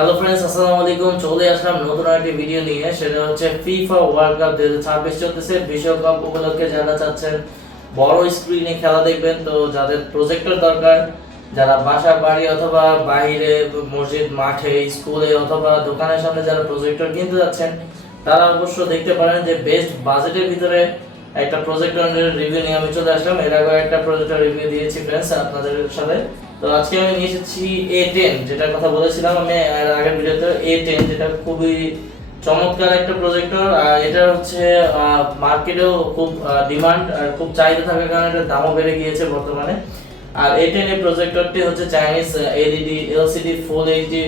Hello friends, আসসালামু আলাইকুম। চলে আসলাম নতুন একটি ভিডিও নিয়ে। সেটা হচ্ছে ফিফা ওয়ার্ল্ড কাপ 2026 চলতেছে। বিশ্বকাপ উপলক্ষে যারা চাচ্ছেন বড় স্ক্রিনে খেলা দেখবেন, তো যাদের প্রজেক্টর দরকার, যারা বাসা বাড়ি অথবা বাইরে মসজিদ মাঠে স্কুলে অথবা দোকানের সামনে যারা প্রজেক্টর কিনতে যাচ্ছেন, তারা অবশ্য দেখতে পারেন যে বেস্ট বাজেটের ভিতরে একটা প্রজেক্টরের রিভিউ নিয়ে আমি চলে আসলাম। এর আগে একটা প্রজেক্টর রিভিউ দিয়েছি ফ্রেন্ডস আপনাদের সাথে। তো আজকে আমি নিয়ে এসেছি A10, যেটার কথা বলেছিলাম আমি এর আগের ভিডিওতে। A10 যেটা খুবই চমৎকার একটা প্রজেক্টর, আর এটা হচ্ছে মার্কেটেও খুব ডিমান্ড আর খুব চাহিদা থাকার কারণে এটার দামও বেড়ে গিয়েছে বর্তমানে। আর A10 এই প্রজেক্টরটি হচ্ছে Chinese LED LCD full HD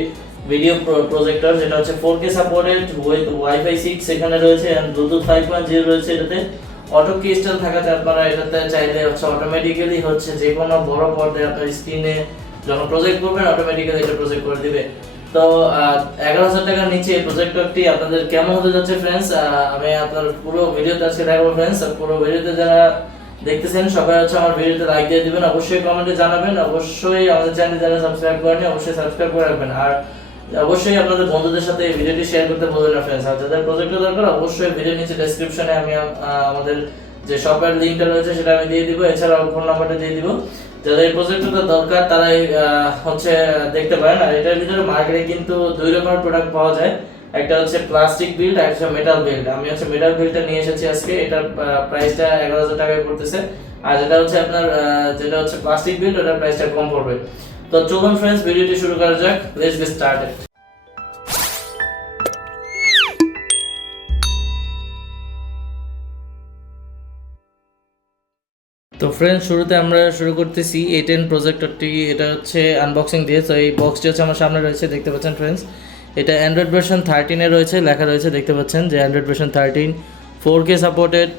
video projector, যেটা হচ্ছে 4K সাপোর্টেড উইথ ওয়াইফাই 6 এখানে রয়েছে, এন্ড ব্লুটুথ 5.0 রয়েছে এটাতে। অটো ক্রিস্টাল থাকাতে আপনারা এটাতে চাইলে হচ্ছে অটোমেটিক্যালি হচ্ছে যে কোনো বড় পর্দায় আপনার স্ক্রিনে যখন প্রজেক্ট করবেন অটোমেটিক্যালি এটা প্রজেক্ট করে দিবে। তো 11,000 টাকার নিচে এই প্রজেক্টরটি আপনাদের কেমন হতে যাচ্ছে ফ্রেন্ডস, আমি আপনার পুরো ভিডিওতে আজকে দেখাবো ফ্রেন্ডস। পুরো ভিডিওতে যারা দেখতেছেন সবাই হচ্ছে আমার ভিডিওতে লাইক দিয়ে দিবেন, অবশ্যই কমেন্টে জানাবেন, অবশ্যই আমাদের চ্যানেল যারা সাবস্ক্রাইব করেনি অবশ্যই সাবস্ক্রাইব করে রাখবেন, আর অবশ্যই আপনাদের বন্ধুদের সাথে এই ভিডিওটি শেয়ার করতে ভুলবেন না ফ্রেন্ডস। আর যাদের প্রজেক্টর দরকার অবশ্যই ভিডিও নিচে ডেসক্রিপশনে আমি আমাদের যে শপের লিংকটা রয়েছে সেটা আমি দিয়ে দিব, এছাড়াও ফোন নাম্বারটা দিয়ে দিব। যাদের এই প্রজেক্টরটা দরকার তারাই হচ্ছে দেখতে পারেন। আর এটার ভিতরে মার্কেটে কিন্তু দুই রকমের প্রোডাক্ট পাওয়া যায়, একটা হচ্ছে প্লাস্টিক বিল্ড আর একটা মেটাল বিল্ড। আমি হচ্ছে মেটাল বিল্ডটা নিয়ে এসেছি আজকে। এটার প্রাইসটা 11,000 টাকায় পড়তেছে, আর যেটা হচ্ছে আপনার যেটা হচ্ছে প্লাস্টিক বিল্ড ওটার প্রাইসটা কম পড়বে। তো চলুন ফ্রেন্ডস ভিডিওটি শুরু করা যাক, লেটস গেট স্টার্টেড। তো ফ্রেন্ডস শুরুতে আমরা শুরু করতেছি A10 প্রজেক্টরটি। এটা হচ্ছে আনবক্সিং দিয়ে। তো এই বক্সটি হচ্ছে আমার সামনে রয়েছে, দেখতে পাচ্ছেন ফ্রেন্ডস। এটা অ্যান্ড্রয়েড ভার্সন 13 রয়েছে, লেখা রয়েছে দেখতে পাচ্ছেন যে অ্যান্ড্রয়েড ভার্সন 13 4K সাপোর্টেড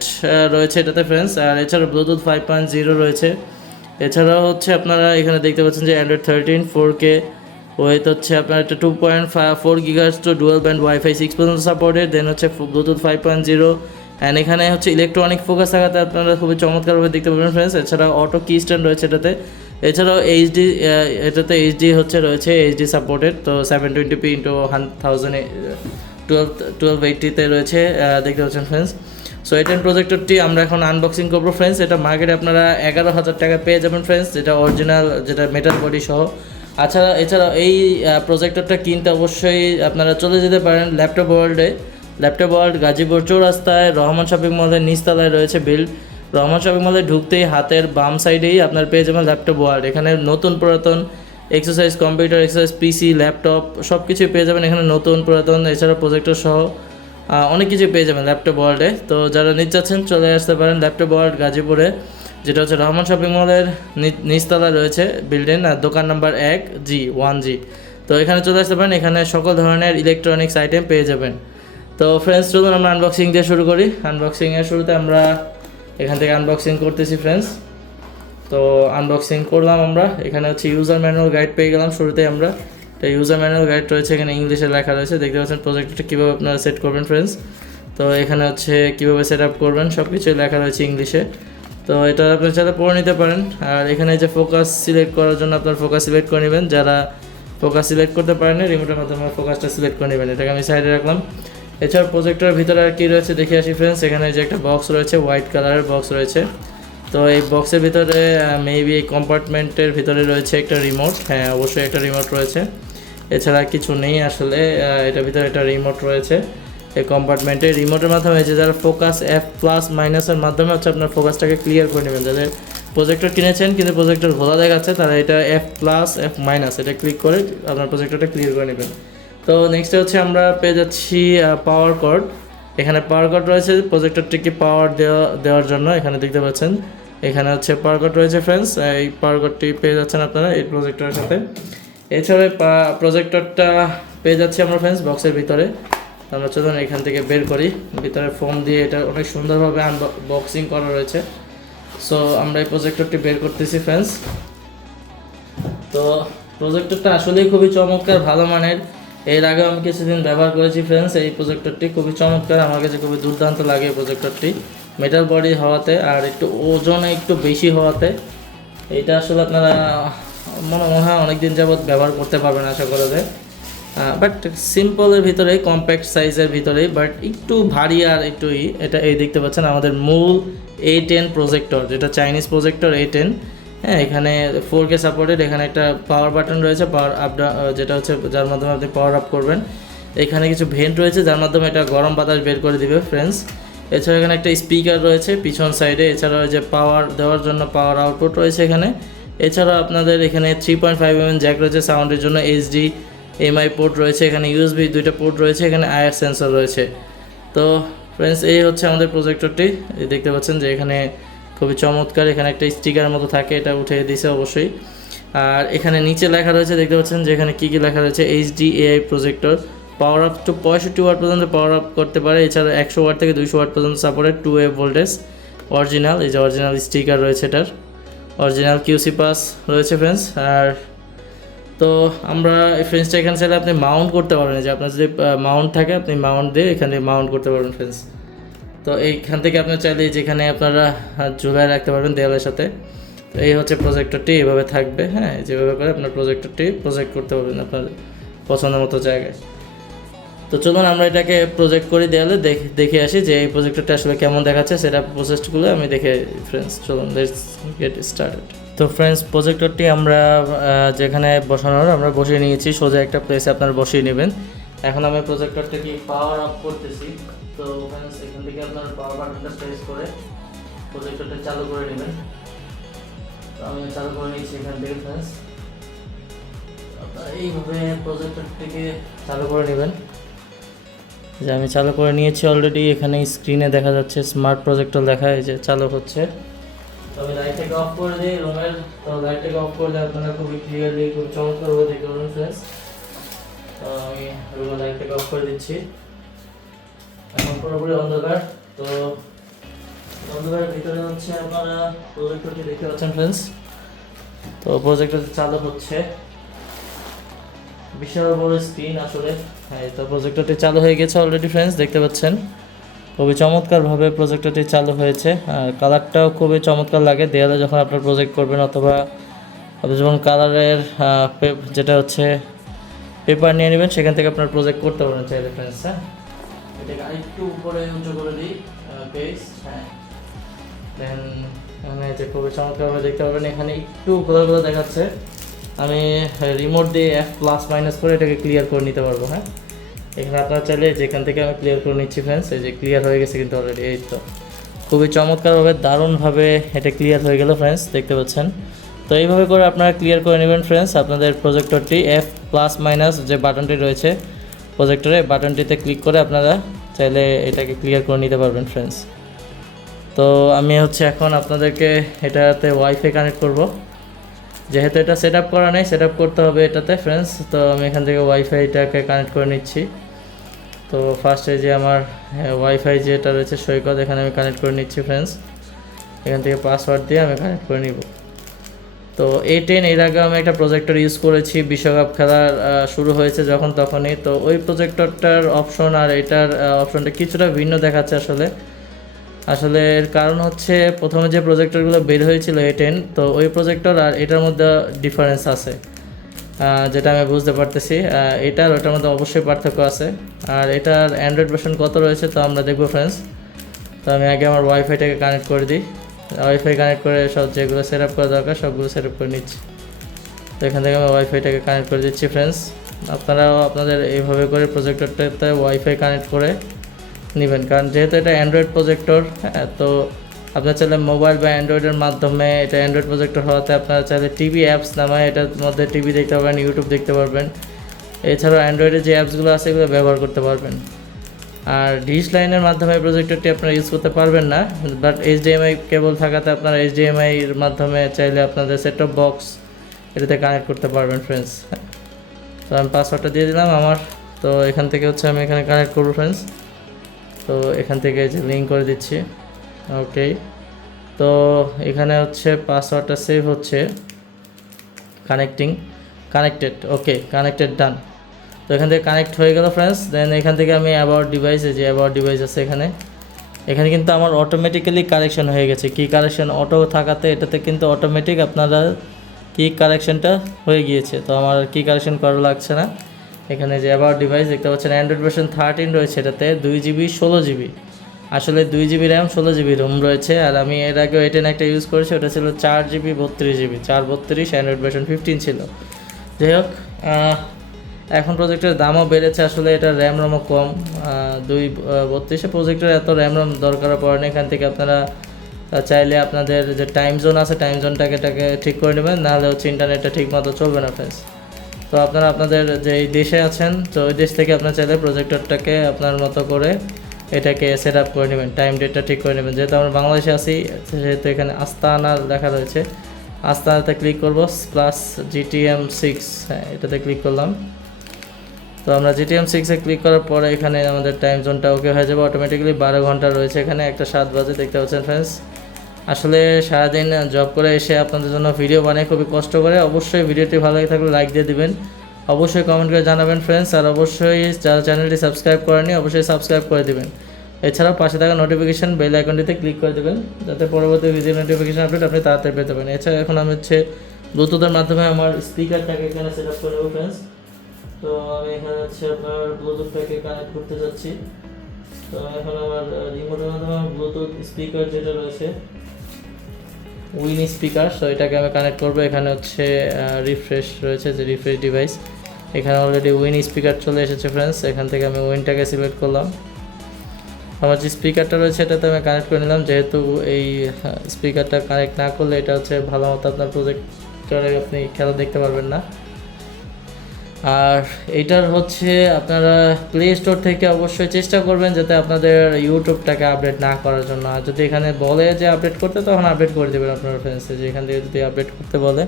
রয়েছে এটাতে ফ্রেন্ডস। আর এছাড়া ব্লুটুথ 5.0 রয়েছে। এছাড়াও হচ্ছে আপনারা এখানে দেখতে পাচ্ছেন যে অ্যান্ড্রয়েড 13 4K ওয়েট হচ্ছে আপনার একটা 2.4 GHz to dual band wifi 6 পর্যন্ত সাপোর্টেড। দেন হচ্ছে ব্লুটুথ 5.0, অ্যান্ড এখানে হচ্ছে ইলেকট্রনিক ফোকাস থাকাতে আপনারা খুবই চমৎকারভাবে দেখতে পাবেন ফ্রেন্ডস। এছাড়া অটো কি স্ট্যান্ড রয়েছে এটাতে। এছাড়াও এইচডি, এটাতে এইচডি হচ্ছে রয়েছে এইচডি সাপোর্টেড। তো 720p ইন্টু 1280-তে রয়েছে, দেখতে পাচ্ছেন ফ্রেন্ডস। সো A10 প্রজেক্টরটি আমরা এখন আনবক্সিং করবো ফ্রেন্ডস। এটা মার্কেটে আপনারা 11,000 টাকা পেয়ে যাবেন ফ্রেন্ডস, যেটা অরিজিনাল, যেটা মেটাল বডি সহ। আচ্ছা, এছাড়াও এই প্রজেক্টরটা কিনতে অবশ্যই আপনারা চলে যেতে পারেন ল্যাপটপ ওয়ার্ল্ডে। ল্যাপটপ ওয়ার্ল্ড গাজীপুর চৌরাস্তায় রহমান শপিং মলের নিচতলায় রয়েছে বিল্ড। রহমান শপিং মলে ঢুকতেই হাতের বাম সাইডেই আপনার পেয়ে যাবেন ল্যাপটপ ওয়ার্ল্ড। এখানে নতুন পুরাতন এক্সারসাইজ কম্পিউটার, এক্সারসাইজ পিসি, ল্যাপটপ সব কিছুই পেয়ে যাবেন এখানে, নতুন পুরাতন, এছাড়া প্রজেক্টর সহ অনেক কিছু পেয়ে যাবেন ল্যাপটপ ওয়ার্ল্ডে। তো যারা নিতে চাচ্ছেন চলে আসতে পারেন ল্যাপটপ ওয়ার্ল্ড গাজীপুরে, যেটা হচ্ছে রহমান শপিং মলের নিচতলায় রয়েছে বিল্ডিং, আর দোকান নাম্বার 1G। তো এখানে চলে আসতে পারেন, এখানে সকল ধরনের ইলেকট্রনিক্স আইটেম পেয়ে যাবেন। তো ফ্রেন্ডস চলুন আমরা আনবক্সিং দিয়ে শুরু করি। আনবক্সিংয়ের শুরুতে আমরা এখান থেকে আনবক্সিং করতেছি ফ্রেন্ডস। তো আনবক্সিং করলাম আমরা। এখানে হচ্ছে ইউজার ম্যানুয়াল গাইড পেয়ে গেলাম শুরুতে আমরা। তো ইউজার ম্যানুয়াল গাইড রয়েছে, এখানে ইংলিশে লেখা রয়েছে, দেখতে পাচ্ছেন প্রজেক্টরটা কীভাবে আপনারা সেট করবেন ফ্রেন্ডস। তো এখানে হচ্ছে কীভাবে সেট আপ করবেন সব কিছুই লেখা রয়েছে ইংলিশে। তো এটা আপনার সাথে পড়ে নিতে পারেন। আর এখানে যে ফোকাস সিলেক্ট করার জন্য আপনার ফোকাস সিলেক্ট করে নেবেন, যারা ফোকাস সিলেক্ট করতে পারেন রিমোটের মাধ্যমে ফোকাসটা সিলেক্ট করে নেবেন। এটাকে আমি সাইডে রাখলাম। এছাড়া প্রজেক্টরের ভিতরে আর কী রয়েছে দেখে আসি ফ্রেন্ডস। এখানে যে একটা বক্স রয়েছে, হোয়াইট কালারের বক্স রয়েছে। তো এই বক্সের ভিতরে মেবি এই কম্পার্টমেন্টের ভিতরে রয়েছে একটা রিমোট। হ্যাঁ, অবশ্যই একটা রিমোট রয়েছে, এছাড়া কিছু নেই আসলে। এটার ভিতরে একটা রিমোট রয়েছে এই কম্পার্টমেন্টে। রিমোটের মাধ্যমে যে যারা ফোকাস F+- মাধ্যমে হচ্ছে আপনার ফোকাসটাকে ক্লিয়ার করে নেবেন। যাদের প্রজেক্টর কিনেছেন কিন্তু প্রজেক্টর ঘোলা দেখাচ্ছে, তারা এটা F+F- এটা ক্লিক করে আপনার প্রজেক্টরটা ক্লিয়ার করে নেবেন। তো নেক্সট হচ্ছে আমরা পেয়ে যাচ্ছি পাওয়ার কর্ড। এখানে পাওয়ার কর্ড রয়েছে প্রজেক্টরটিকে পাওয়ার দেওয়ার জন্য। এখানে দেখতে পাচ্ছেন এখানে হচ্ছে পাওয়ার কর্ড রয়েছে ফ্রেন্ডস। এই পাওয়ার কর্ডটি পেয়ে যাচ্ছেন আপনারা এই প্রজেক্টরের সাথে। এছাড়া প্রজেক্টরটা পেয়ে যাচ্ছি আমরা ফ্রেন্ডস বক্সের ভিতরে। আমরা চলুন এখান থেকে বের করি। ভিতরে ফোম দিয়ে এটা অনেক সুন্দরভাবে আনবক্সিং করা রয়েছে। সো আমরা এই প্রজেক্টরটি বের করতেছি ফ্রেন্ডস। তো প্রজেক্টরটা আসলেই খুবই চমৎকার, ভালো মানের। এর আগে আমি কিছুদিন ব্যবহার করেছি ফ্রেন্ডস। এই প্রজেক্টরটি খুবই চমৎকার, আমার কাছে খুবই দুর্দান্ত লাগে এই প্রজেক্টরটি, মেটাল বডি হওয়াতে আর একটু ওজনে একটু বেশি হওয়াতে। এইটা আসলে আপনারা মনে হয় অনেক দিন যাবৎ ব্যবহার করতে পারবেন আশা করা যায়। বাট সিম্পলের ভিতরে, কম্প্যাক্ট সাইজের ভিতরে, বাট একটু ভারী আর একটু এটা এই দেখতে পাচ্ছেন আমাদের মূল A10 প্রজেক্টর, যেটা চাইনিজ প্রজেক্টর A10। হ্যাঁ, এখানে 4K সাপোর্টেড, এখানে একটা পাওয়ার বাটন রয়েছে, পাওয়ার আপ, যেটা হচ্ছে যার মাধ্যমে আপনি পাওয়ার আপ করবেন। এখানে কিছু ভেন্ট রয়েছে যার মাধ্যমে এটা গরম বাতাস বের করে দিবে ফ্রেন্ডস। এছাড়া এখানে একটা স্পিকার রয়েছে পিছন সাইডে, এছাড়াও যে পাওয়ার দেওয়ার জন্য পাওয়ার আউটপুট রয়েছে এখানে। এছাড়াও আপনাদের এখানে 3.5mm জ্যাক রয়েছে সাউন্ডের জন্য, HDMI পোর্ট রয়েছে, এখানে USB 2টা পোর্ট রয়েছে, এখানে IR সেন্সর রয়েছে। তো ফ্রেন্ডস, এই হচ্ছে আমাদের প্রজেক্টরটি। দেখতে পাচ্ছেন যে এখানে খুবই চমৎকার, এখানে একটা স্টিকার মতো থাকে, এটা উঠে দিয়েছে অবশ্যই। আর এখানে নিচে লেখা রয়েছে, দেখতে পাচ্ছেন যে এখানে কী কী লেখা রয়েছে, HDAI projector, power up to 65 watt পর্যন্ত পাওয়ার আপ করতে পারে। এছাড়া 100 ওয়াট থেকে 200 ওয়াট পর্যন্ত সাপোর্টেড, 2A ভোল্টেজ, অরিজিনাল, এই যে অরিজিনাল স্টিকার রয়েছে, এটার অরিজিনাল QC পাস রয়েছে ফ্রেন্ডস। আর তো আমরা এই ফ্রেন্সটা এখানে চাইলে আপনি মাউন্ট করতে পারবেন, যে আপনার যদি মাউন্ট থাকে আপনি মাউন্ট দিয়ে এখানে মাউন্ট করতে পারবেন ফ্রেন্ডস। তো এইখান থেকে আপনার চাইলে যেখানে আপনারা ঝুলায় রাখতে পারবেন দেওয়ালের সাথে। তো এই হচ্ছে প্রজেক্টরটি, এভাবে থাকবে। হ্যাঁ, যেভাবে করে আপনার প্রজেক্টরটি প্রজেক্ট করতে পারবেন আপনার পছন্দ মতো জায়গায়। তো চলুন আমরা এটাকে প্রজেক্ট করে দেওয়ালে দেখে আসি যে এই প্রজেক্টরটা আসলে কেমন দেখাচ্ছে, সেটা প্রসেসগুলো আমি দেখে ফ্রেন্ডস। চলুন লেটস গেট স্টার্টেড। তো ফ্রেন্ডস, প্রজেক্টরটি আমরা যেখানে বসানোর আমরা বসিয়ে নিয়েছি, সোজা একটা প্লেসে আপনারা বসিয়ে নেবেন। এখন আমি প্রজেক্টরটাকে পাওয়ার আপ করতেছি। তো ফ্রেন্ডস, এখান থেকে আপনার পাওয়ার বাটনটা প্রেস করে প্রজেক্টরটা চালু করে নেবেন। তো আমি চালু করে নিচ্ছি এখান থেকে ফ্রেন্ডস। আপনারা এইভাবে প্রজেক্টরটিকে চালু করে নেবেন। যে আমি চালু করে নিয়েছি অলরেডি, এখানে স্ক্রিনে দেখা যাচ্ছে স্মার্ট প্রজেক্টর লেখা, এই যে চালু হচ্ছে। তো আমি লাইটটাকে অফ করে দিই রুমের। তো লাইটটাকে অফ করলে আপনারা খুবই ক্লিয়ারলি, খুব চমৎকারভাবে দেখতে পাবেন ফ্রেন্ডস। তো আমি রুমের লাইটটাকে অফ করে দিচ্ছি। এখন পুরোপুরি অন্ধকার। তো অন্ধকারের ভিতরে হচ্ছে আপনারা প্রজেক্টরটি দেখতে পাচ্ছেন ফ্রেন্ডস। তো প্রজেক্টরটি চালু হচ্ছে, বিশাল বড় স্ক্রিন আসলে। হ্যাঁ, তো প্রজেক্টরটি চালু হয়ে গেছে অলরেডি ফ্রেন্ডস, দেখতে পাচ্ছেন খুবই চমৎকারভাবে প্রজেক্টরটি চালু হয়েছে। আর কালারটাও খুবই চমৎকার লাগে দেয়ালে যখন আপনার প্রজেক্ট করবেন, অথবা আপনি যখন কালারের যেটা হচ্ছে পেপার নিয়ে নেবেন, সেখান থেকে আপনার প্রজেক্ট করতে পারেন চাইলে ফ্রেন্ডস। হ্যাঁ, এটাকে আরেকটু উপরে উঁচু করে দিই পেজ। হ্যাঁ, দেন এখানে যে খুবই চমৎকারভাবে দেখতে পাবেন, এখানে একটু ঘোলা ঘোলা দেখাচ্ছে। আমি রিমোট দিয়ে F+- করে এটাকে ক্লিয়ার করে নিতে পারবো। হ্যাঁ, এখানে আপনারা চাইলে যেখান থেকে আমি ক্লিয়ার করে নিচ্ছি ফ্রেন্ডস, এই যে ক্লিয়ার হয়ে গেছে কিন্তু অলরেডি। এই তো খুবই চমৎকারভাবে, দারুণভাবে এটা ক্লিয়ার হয়ে গেল ফ্রেন্ডস, দেখতে পাচ্ছেন। তো এইভাবে করে আপনারা ক্লিয়ার করে নেবেন ফ্রেন্ডস আপনাদের প্রজেক্টরটি। F+- যে বাটনটি রয়েছে প্রজেক্টরে, বাটনটিতে ক্লিক করে আপনারা চাইলে এটাকে ক্লিয়ার করে নিতে পারবেন ফ্রেন্ডস। তো আমি হচ্ছে এখন আপনাদেরকে এটাতে ওয়াইফাই কানেক্ট করব, যেহেতু এটা সেট আপ করা নেই, সেট আপ করতে হবে এটাতে ফ্রেন্ডস। তো আমি এখান থেকে ওয়াইফাইটাকে কানেক্ট করে নিচ্ছি। তো ফার্স্টে যে আমার ওয়াইফাই যেটা রয়েছে সৈকত, এখানে আমি কানেক্ট করে নিচ্ছি ফ্রেন্ডস। এখান থেকে পাসওয়ার্ড দিয়ে আমি কানেক্ট করে নিব। তো A10 এর আগে আমি একটা প্রজেক্টর ইউজ করেছি, বিশ্বকাপ খেলার শুরু হয়েছে যখন তখনই। তো ওই প্রজেক্টরটার অপশন আর এটার অপশনটা কিছুটা ভিন্ন দেখাচ্ছে আসলে এর কারণ হচ্ছে প্রথমে যে প্রজেক্টরগুলো বের হয়েছিল A10, তো ওই প্রজেক্টর আর এটার মধ্যে ডিফারেন্স আছে, যেটা আমি বুঝতে পারতেছি। এটার ওটার মধ্যে অবশ্যই পার্থক্য আছে। আর এটার অ্যান্ড্রয়েড ভার্সন কত রয়েছে তো আমরা দেখবো ফ্রেন্ডস। তো আমি আগে আমার ওয়াইফাইটাকে কানেক্ট করে দিই। ওয়াইফাই কানেক্ট করে সব যেগুলো সেট আপ করা দরকার সবগুলো সেট আপ করে নিচ্ছি। তো এখান থেকে আমি ওয়াইফাইটাকে কানেক্ট করে দিচ্ছি ফ্রেন্ডস। আপনারাও আপনাদের এইভাবে করে প্রজেক্টরটাতে ওয়াইফাই কানেক্ট করে নেবেন, কারণ যেহেতু এটা অ্যান্ড্রয়েড প্রজেক্টর। হ্যাঁ, তো আপনার চাইলে মোবাইল বা অ্যান্ড্রয়েডের মাধ্যমে, এটা অ্যান্ড্রয়েড প্রজেক্টর হওয়াতে আপনারা চাইলে টিভি অ্যাপস নামায় এটার মধ্যে টিভি দেখতে পারবেন, ইউটিউব দেখতে পারবেন। এছাড়াও অ্যান্ড্রয়েডের যে অ্যাপসগুলো আছে এগুলো ব্যবহার করতে পারবেন। আর ডিশ লাইনের মাধ্যমে প্রজেক্টরটি আপনারা ইউজ করতে পারবেন না, বাট HDMI কেবল থাকাতে আপনারা HDMI-এর মাধ্যমে চাইলে আপনাদের সেট টপ বক্স এটাতে কানেক্ট করতে পারবেন ফ্রেন্ডস। তো আমি পাসওয়ার্ডটা দিয়ে দিলাম আমার। তো এখান থেকে হচ্ছে আমি এখানে কানেক্ট করবো ফ্রেন্ডস। তো এখান থেকে যে লিঙ্ক করে দিচ্ছি। ওকে, তো এখানে হচ্ছে পাসওয়ার্ডটা সেভ হচ্ছে, কানেক্টেড। ওকে, কানেক্টেড ডান। তো এখান থেকে কানেক্ট হয়ে গেল ফ্রেন্ডস। দেন এখান থেকে আমি অ্যাবাউট ডিভাইসে, যে অ্যাবাউট ডিভাইস আছে এখানে কিন্তু আমার অটোমেটিক্যালি কারেকশন হয়ে গেছে। কি কারেকশন অটো থাকাতে এটাতে কিন্তু অটোমেটিক আপনারা কি কারেকশনটা হয়ে গিয়েছে। তো আমার কি কারেকশন করা লাগছে না, এখানে যে অ্যাবাউট ডিভাইস দেখতে পাচ্ছেন, অ্যান্ড্রয়েড ভার্সন 13 রয়েছে, এটাতে 2GB 16GB, আসলে 2GB র্যাম 16GB রোম রয়েছে। আর আমি এর আগে A10 একটা ইউজ করেছি, ওটা ছিল 4GB 32GB, 432, অ্যান্ড্রয়েড ভার্সন 15 ছিল। যাই হোক, এখন প্রজেক্টের দামও বেড়েছে, আসলে এটা র্যাম রমও কম, 232 প্রজেক্টের এত র্যাম রম দরকার পড়ে না। এখান থেকে আপনারা চাইলে আপনাদের যে টাইম জোন আছে, টাইম জোনটাকে ঠিক করে নেবেন, নাহলে হচ্ছে ইন্টারনেটটা ঠিক মতো চলবে না ফ্রেন্ডস। তো আপনারা আপনাদের যে দেশে আছেন, তো ওই দেশ থেকে আপনার চাইলে প্রজেক্টরটাকে আপনার মতো করে এটাকে সেট আপ করে নেবেন, টাইম ডেটটা ঠিক করে নেবেন। যেহেতু আমরা বাংলাদেশে আছি, সেহেতু এখানে আস্তানা লেখা রয়েছে, আস্তানাতে ক্লিক করব, প্লাস GTM6, হ্যাঁ এটাতে ক্লিক করলাম। তো আমরা GTM6-এ ক্লিক করার পরে এখানে আমাদের টাইম জোনটা ওকে হয়ে যাবে অটোমেটিক্যালি। 12 ঘন্টা রয়েছে এখানে, 1:07 বাজে দেখতে পাচ্ছেন ফ্রেন্ডস। আসলে সারাদিন জব করে এসে আপনাদের জন্য ভিডিও বানাই খুবই কষ্ট করে। অবশ্যই ভিডিওটি ভালো লাগে থাকলে লাইক দিয়ে দিবেন, অবশ্যই কমেন্ট করে জানাবেন ফ্রেন্ডস, আর অবশ্যই যারা চ্যানেলটি সাবস্ক্রাইব করেনি অবশ্যই সাবস্ক্রাইব করে দিবেন। এছাড়াও পাশে থাকা নোটিফিকেশন বেল আইকনটিতে ক্লিক করে দেবেন, যাতে পরবর্তী ভিডিও নোটিফিকেশন আপডেট আপনি তাড়াতাড়ি পেতে পারেন। এছাড়া এখন আমি হচ্ছে ব্লুটুথের মাধ্যমে আমার স্পিকারটাকে এখানে সেট আপ করে নেব ফ্রেন্ডস। তো আমি এখানে হচ্ছে আপনার ব্লুটুথটাকে কানেক্ট করতে যাচ্ছি। তো এখন আমার রিমোটের মাধ্যমে ব্লুটুথ স্পিকার যেটা রয়েছে, উইনি স্পিকার, সো এটাকে আমি কানেক্ট করবো। এখানে হচ্ছে রিফ্রেশ রয়েছে, যে রিফ্রেশ ডিভাইস, এখানে অলরেডি উইনি স্পিকার চলে এসেছে ফ্রেন্ডস। এখান থেকে আমি উইনটাকে সিলেক্ট করলাম, আমার যে স্পিকারটা রয়েছে এটাতে আমি কানেক্ট করে নিলাম। যেহেতু এই স্পিকারটা কানেক্ট না করলে এটা হচ্ছে ভালো মতো আপনার প্রজেক্টরে আপনি খেলা দেখতে পারবেন না। আর এইটার হচ্ছে আপনারা প্লে স্টোর থেকে অবশ্যই চেষ্টা করবেন যাতে আপনাদের ইউটিউবটাকে আপডেট না করার জন্য। আর যদি এখানে বলে যে আপডেট করতে, তখন আপডেট করে দেবেন আপনার ফ্রেন্ডসে, যে এখান থেকে যদি আপডেট করতে বলে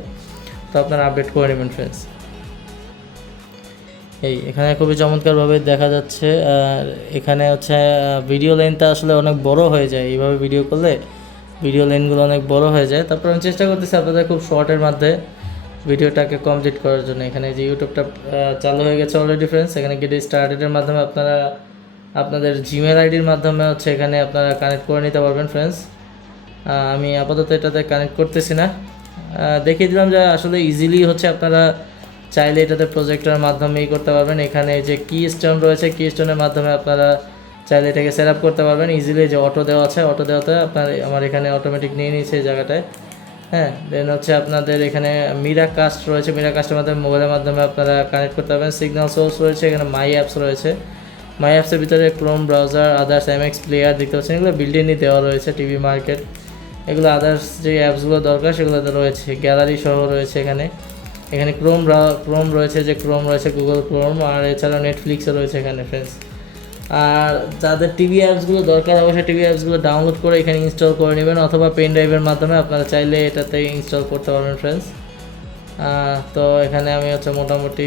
তো আপনারা আপডেট করে নেবেন ফ্রেন্ডস। এখানে খুবই চমৎকারভাবে দেখা যাচ্ছে। আর এখানে হচ্ছে ভিডিও লেন্থটা আসলে অনেক বড় হয়ে যায়, এইভাবে ভিডিও করলে ভিডিও লেন্থগুলো অনেক বড় হয়ে যায়। তারপর আমি চেষ্টা করতেছি আপনাদের খুব শর্টের মধ্যে ভিডিওটাকে কমপ্লিট করার জন্য। এখানে যে ইউটিউবটা চালু হয়ে গেছে অলরেডি ফ্রেন্ডস, এখানে গেট স্টার্টেডের মাধ্যমে আপনারা আপনাদের জিমেল আইডির মাধ্যমে হচ্ছে এখানে আপনারা কানেক্ট করে নিতে পারবেন ফ্রেন্ডস। আমি আপাতত এটাতে কানেক্ট করতেছি না, দেখিয়ে দিলাম যে আসলে ইজিলি হচ্ছে আপনারা চাইলে এটাতে প্রজেক্টরের মাধ্যমেই করতে পারবেন। এখানে যে কি স্টোন রয়েছে, কি স্টোনের মাধ্যমে আপনারা চাইলে এটাকে সেট আপ করতে পারবেন ইজিলি। যে অটো দেওয়া আছে, অটো দেওয়াতে আপনার আমার এখানে অটোমেটিক নিয়ে নিয়েছে এই জায়গাটায়। হ্যাঁ, দেন হচ্ছে আপনাদের এখানে মিরাকাস্ট রয়েছে, মিরাকাস্টের মাধ্যমে মোবাইলের মাধ্যমে আপনারা কানেক্ট করতে পারবেন। সিগন্যাল সোর্স রয়েছে, এখানে মাই অ্যাপস রয়েছে, মাই অ্যাপসের ভিতরে Chrome browser, others, MX player দেখতে পাচ্ছেন, এগুলো বিল্ডিংই দেওয়া রয়েছে। টিভি মার্কেট, এগুলো আদার্স যে অ্যাপসগুলো দরকার সেগুলো রয়েছে, গ্যালারি সহ রয়েছে এখানে। এখানে ক্রোম রয়েছে, যে ক্রোম রয়েছে গুগল ক্রোম, আর এছাড়াও নেটফ্লিক্সও রয়েছে এখানে ফ্রেন্ডস। আর যাদের টিভি অ্যাপসগুলো দরকার হবে, সেই টিভি অ্যাপসগুলো ডাউনলোড করে এখানে ইনস্টল করে নেবেন, অথবা পেন ড্রাইভের মাধ্যমে আপনারা চাইলে এটাতে ইনস্টল করতে পারবেন ফ্রেন্ডস। তো এখানে আমি হচ্ছে মোটামুটি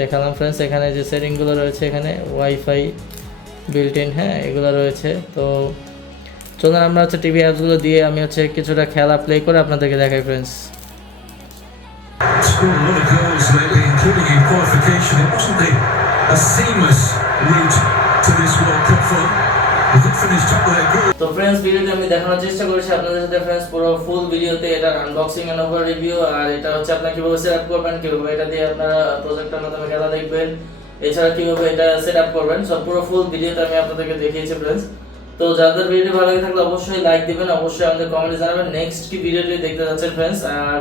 দেখালাম ফ্রেন্ডস। এখানে যে সেটিংগুলো রয়েছে, এখানে ওয়াইফাই বিল্ট ইন, হ্যাঁ এগুলো রয়েছে। তো চলুন আমরা হচ্ছে টিভি অ্যাপসগুলো দিয়ে আমি হচ্ছে কিছুটা খেলা প্লে করে আপনাদেরকে দেখাই friends. Scored a lot of goals lately, including in qualification. It wasn't a seamless route to this World Cup for them. A good finish top of their group. তো ফ্রেন্ডস, ভিডিওতে আমি দেখানোর চেষ্টা করেছি আপনাদের সাথে ফ্রেন্ডস, পুরো ফুল ভিডিওতে এটার আনবক্সিং এন্ড ওভার রিভিউ, আর এটা হচ্ছে আপনারা কিভাবে সেট আপ করবেন, কিভাবে এটা দিয়ে আপনারা প্রজেক্টের মাধ্যমে খেলা দেখবেন, এছাড়া কিভাবে এটা সেট আপ করবেন, সব পুরো ফুল ভিডিওতে আমি আপনাদেরকে দেখিয়েছি ফ্রেন্ডস। তো যাদের ভিডিওটি ভালো লাগে থাকলে অবশ্যই লাইক দিবেন, অবশ্যই আমাদের কমেন্টে জানাবেন নেক্সট কি ভিডিওটি দেখতে যাচ্ছেন ফ্রেন্ডস। আর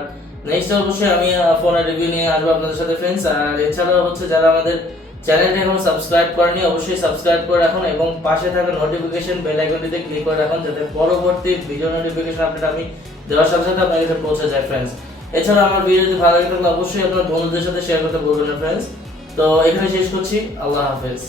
নেক্সট অবশ্যই আমি ফোনের রিভিউ নিয়ে আসবো আপনাদের সাথে ফ্রেন্ডস। আর এছাড়াও হচ্ছে যারা আমাদের চ্যানেলটি এখনো সাবস্ক্রাইব করেনি অবশ্যই সাবস্ক্রাইব করে রাখুন, এবং পাশে থাকা নোটিফিকেশন বেল আইকনটিতে ক্লিক করে রাখুন, যাতে পরবর্তী ভিডিও নোটিফিকেশন আপডেট আমি দেওয়ার সাথে সাথে আপনার কাছে পৌঁছে যায় ফ্রেন্ডস। এছাড়া আমার ভিডিও যদি ভালো লাগে থাকলে অবশ্যই আপনার বন্ধুদের সাথে শেয়ার করতে ভুলবেন না ফ্রেন্ডস। তো এখানে শেষ করছি, আল্লাহ হাফেজ।